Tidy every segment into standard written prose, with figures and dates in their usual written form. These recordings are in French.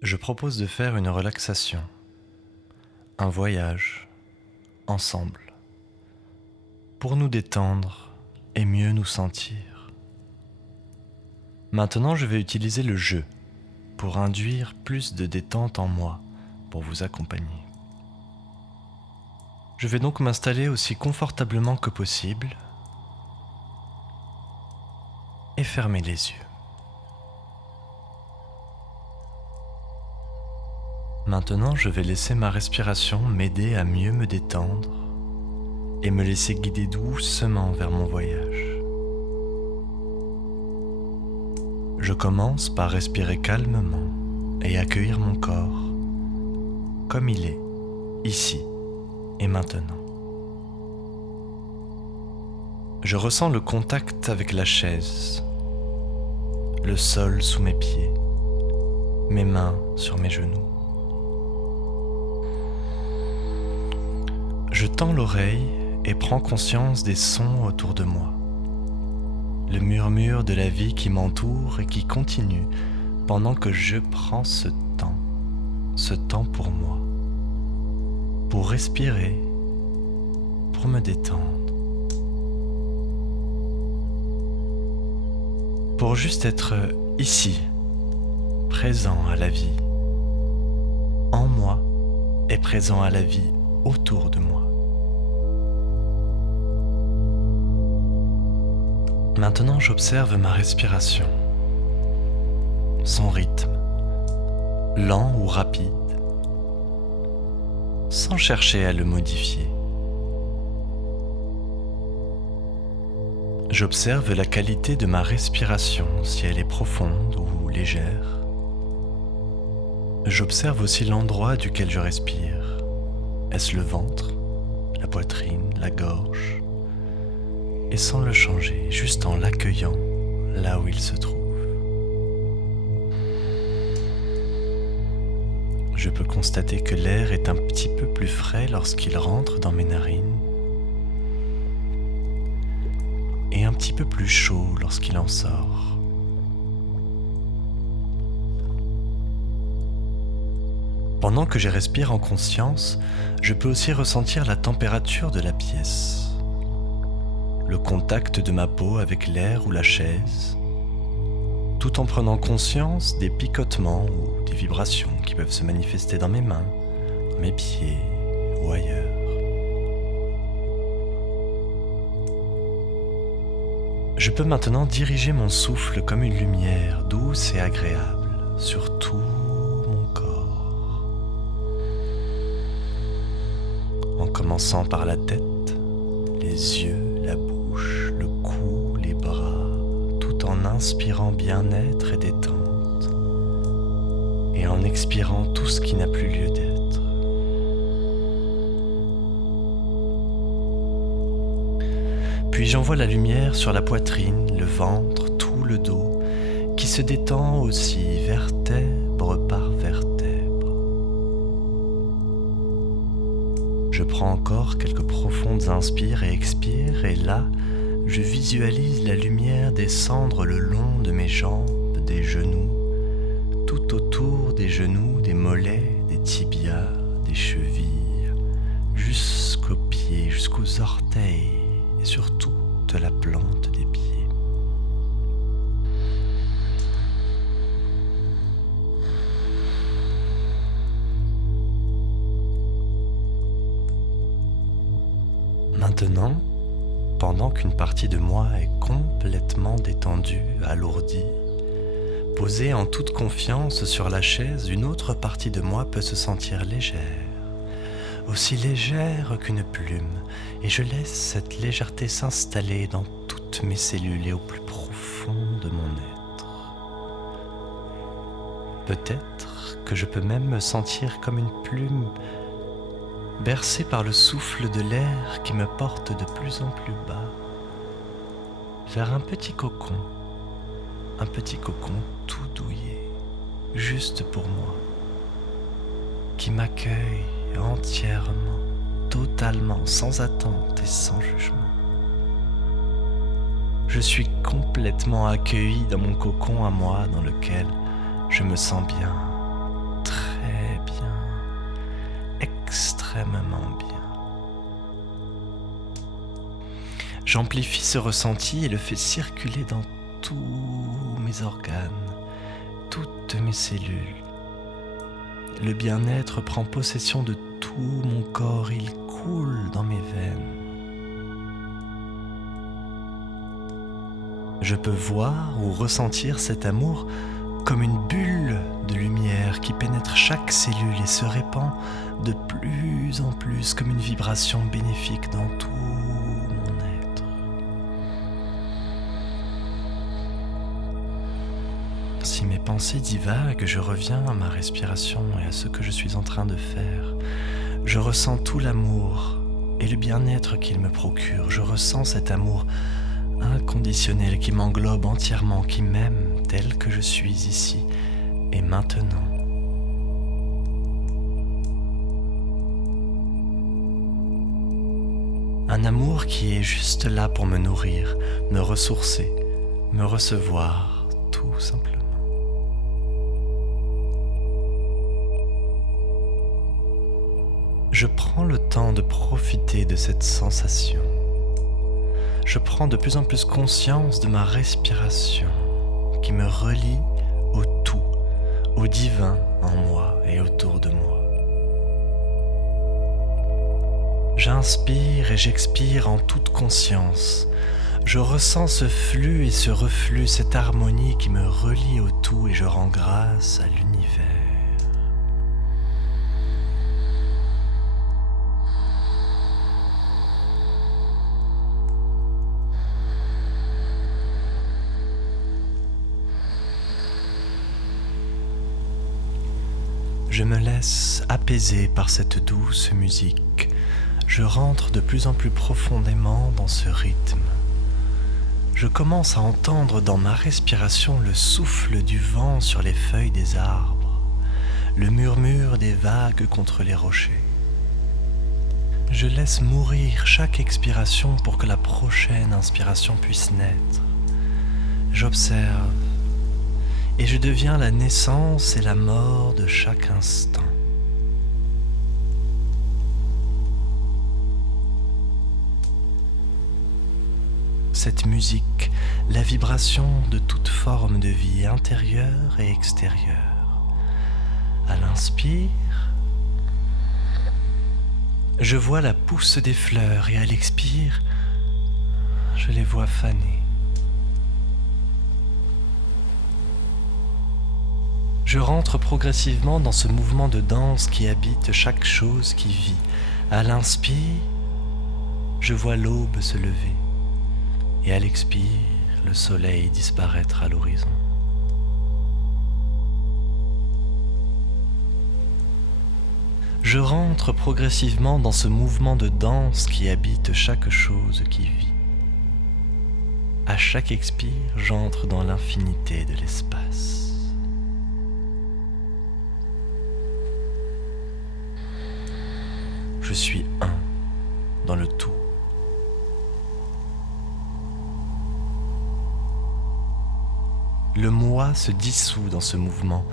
Je propose de faire une relaxation, un voyage, ensemble, pour nous détendre et mieux nous sentir. Maintenant, je vais utiliser le jeu pour induire plus de détente en moi, pour vous accompagner. Je vais donc m'installer aussi confortablement que possible et fermer les yeux. Maintenant, je vais laisser ma respiration m'aider à mieux me détendre et me laisser guider doucement vers mon voyage. Je commence par respirer calmement et accueillir mon corps comme il est, ici et maintenant. Je ressens le contact avec la chaise, le sol sous mes pieds, mes mains sur mes genoux. Je tends l'oreille et prends conscience des sons autour de moi. Le murmure de la vie qui m'entoure et qui continue pendant que je prends ce temps pour moi, pour respirer, pour me détendre, pour juste être ici, présent à la vie, en moi et présent à la vie autour de moi. Maintenant, j'observe ma respiration, son rythme, lent ou rapide, sans chercher à le modifier. J'observe la qualité de ma respiration, si elle est profonde ou légère. J'observe aussi l'endroit duquel je respire. Est-ce le ventre, la poitrine, la gorge ? Et sans le changer, juste en l'accueillant là où il se trouve. Je peux constater que l'air est un petit peu plus frais lorsqu'il rentre dans mes narines et un petit peu plus chaud lorsqu'il en sort. Pendant que je respire en conscience, je peux aussi ressentir la température de la pièce. Le contact de ma peau avec l'air ou la chaise, tout en prenant conscience des picotements ou des vibrations qui peuvent se manifester dans mes mains, dans mes pieds ou ailleurs. Je peux maintenant diriger mon souffle comme une lumière douce et agréable sur tout mon corps, en commençant par la tête, les yeux, la bouche, le cou, les bras, tout en inspirant bien-être et détente, et en expirant tout ce qui n'a plus lieu d'être. Puis j'envoie la lumière sur la poitrine, le ventre, tout le dos, qui se détend aussi vertèbre par vertèbre. Je prends encore quelques profondes inspires et expires, et là, je visualise la lumière descendre le long de mes jambes, des genoux, tout autour des genoux, des mollets, des tibias, des chevilles, jusqu'aux pieds, jusqu'aux orteils, et sur toute la plante des pieds. Maintenant, pendant qu'une partie de moi est complètement détendue, alourdie, posée en toute confiance sur la chaise, une autre partie de moi peut se sentir légère, aussi légère qu'une plume, et je laisse cette légèreté s'installer dans toutes mes cellules et au plus profond de mon être. Peut-être que je peux même me sentir comme une plume bercé par le souffle de l'air qui me porte de plus en plus bas, vers un petit cocon tout douillet, juste pour moi, qui m'accueille entièrement, totalement, sans attente et sans jugement. Je suis complètement accueilli dans mon cocon à moi, dans lequel je me sens bien, extrêmement bien. J'amplifie ce ressenti et le fais circuler dans tous mes organes, toutes mes cellules. Le bien-être prend possession de tout mon corps, il coule dans mes veines. Je peux voir ou ressentir cet amour comme une bulle de lumière qui pénètre chaque cellule et se répand de plus en plus comme une vibration bénéfique dans tout mon être. Si mes pensées divaguent, je reviens à ma respiration et à ce que je suis en train de faire. Je ressens tout l'amour et le bien-être qu'il me procure. Je ressens cet amour inconditionnel qui m'englobe entièrement, qui m'aime tel que je suis ici et maintenant. Un amour qui est juste là pour me nourrir, me ressourcer, me recevoir, tout simplement. Je prends le temps de profiter de cette sensation. Je prends de plus en plus conscience de ma respiration qui me relie au tout, au divin en moi et autour de moi. J'inspire et j'expire en toute conscience. Je ressens ce flux et ce reflux, cette harmonie qui me relie au tout et je rends grâce à l'univers. Je me laisse apaiser par cette douce musique. Je rentre de plus en plus profondément dans ce rythme. Je commence à entendre dans ma respiration le souffle du vent sur les feuilles des arbres, le murmure des vagues contre les rochers. Je laisse mourir chaque expiration pour que la prochaine inspiration puisse naître. J'observe et je deviens la naissance et la mort de chaque instant. Cette musique, la vibration de toute forme de vie intérieure et extérieure. À l'inspire, je vois la pousse des fleurs et à l'expire, je les vois faner. Je rentre progressivement dans ce mouvement de danse qui habite chaque chose qui vit. À l'inspire, je vois l'aube se lever et à l'expire, le soleil disparaître à l'horizon. Je rentre progressivement dans ce mouvement de danse qui habite chaque chose qui vit. À chaque expire, j'entre dans l'infinité de l'espace. Je suis un dans le tout. Le moi se dissout dans ce mouvement.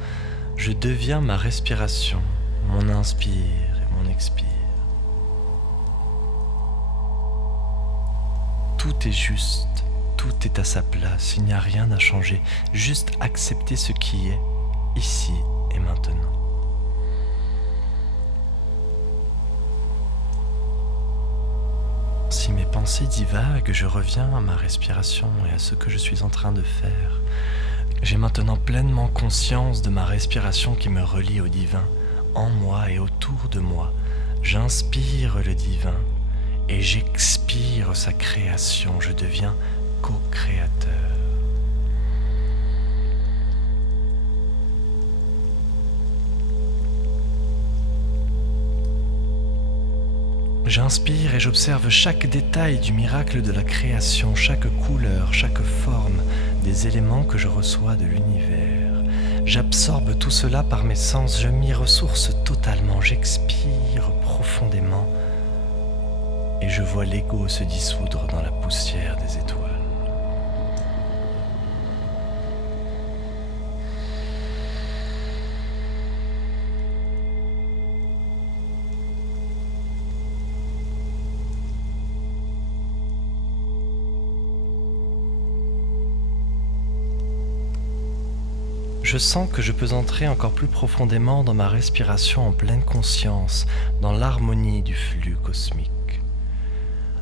Je deviens ma respiration, mon inspire et mon expire. Tout est juste, tout est à sa place, il n'y a rien à changer, juste accepter ce qui est, ici et maintenant. Si mes pensées divaguent, je reviens à ma respiration et à ce que je suis en train de faire. J'ai maintenant pleinement conscience de ma respiration qui me relie au divin, en moi et autour de moi. J'inspire le divin et j'expire sa création. Je deviens co-créateur. J'inspire et j'observe chaque détail du miracle de la création, chaque couleur, chaque forme des éléments que je reçois de l'univers. J'absorbe tout cela par mes sens, je m'y ressource totalement, j'expire profondément et je vois l'ego se dissoudre dans la poussière des étoiles. Je sens que je peux entrer encore plus profondément dans ma respiration en pleine conscience, dans l'harmonie du flux cosmique.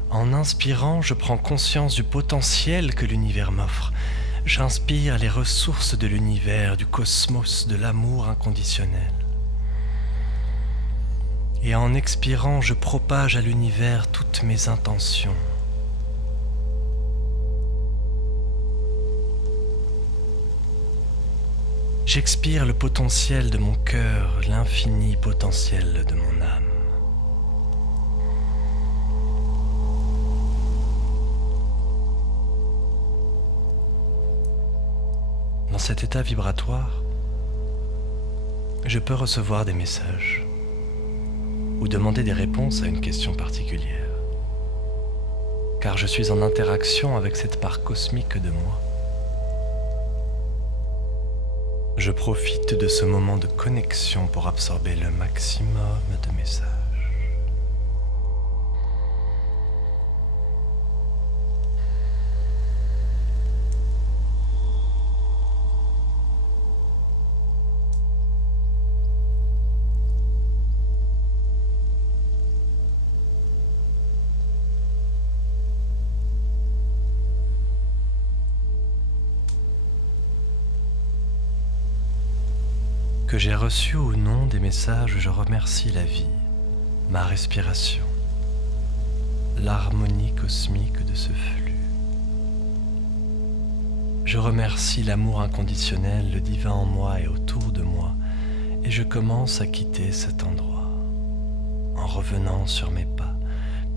En inspirant, je prends conscience du potentiel que l'univers m'offre. J'inspire les ressources de l'univers, du cosmos, de l'amour inconditionnel. Et en expirant, je propage à l'univers toutes mes intentions. J'expire le potentiel de mon cœur, l'infini potentiel de mon âme. Dans cet état vibratoire, je peux recevoir des messages ou demander des réponses à une question particulière, car je suis en interaction avec cette part cosmique de moi. Je profite de ce moment de connexion pour absorber le maximum de messages. Que j'ai reçu ou non des messages, je remercie la vie, ma respiration, l'harmonie cosmique de ce flux. Je remercie l'amour inconditionnel, le divin en moi et autour de moi, et je commence à quitter cet endroit, en revenant sur mes pas,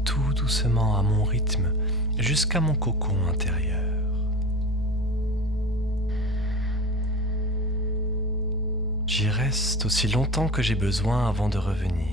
tout doucement à mon rythme, jusqu'à mon cocon intérieur. J'y reste aussi longtemps que j'ai besoin avant de revenir.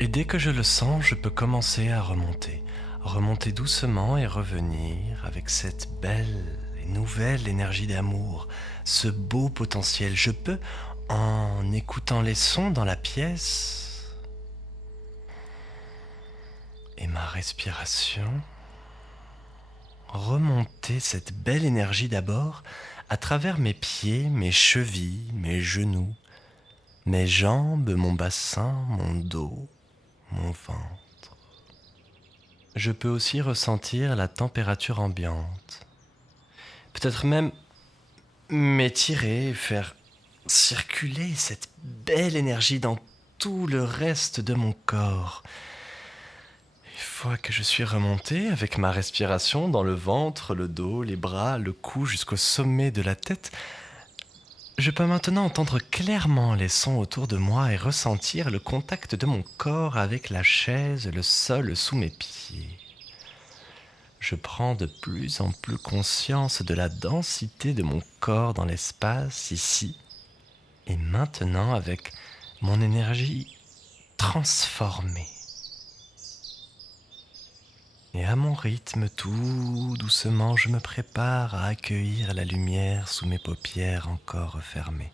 Et dès que je le sens, je peux commencer à remonter doucement et revenir avec cette belle et nouvelle énergie d'amour, ce beau potentiel. Je peux, en écoutant les sons dans la pièce et ma respiration, remonter cette belle énergie d'abord à travers mes pieds, mes chevilles, mes genoux, mes jambes, mon bassin, mon dos, mon ventre. Je peux aussi ressentir la température ambiante. Peut-être même m'étirer, faire circuler cette belle énergie dans tout le reste de mon corps. Une fois que je suis remonté avec ma respiration dans le ventre, le dos, les bras, le cou jusqu'au sommet de la tête, je peux maintenant entendre clairement les sons autour de moi et ressentir le contact de mon corps avec la chaise, le sol sous mes pieds. Je prends de plus en plus conscience de la densité de mon corps dans l'espace ici et maintenant avec mon énergie transformée. Et à mon rythme, tout doucement, je me prépare à accueillir la lumière sous mes paupières encore fermées.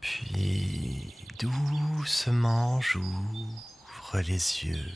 Puis, doucement, j'ouvre les yeux.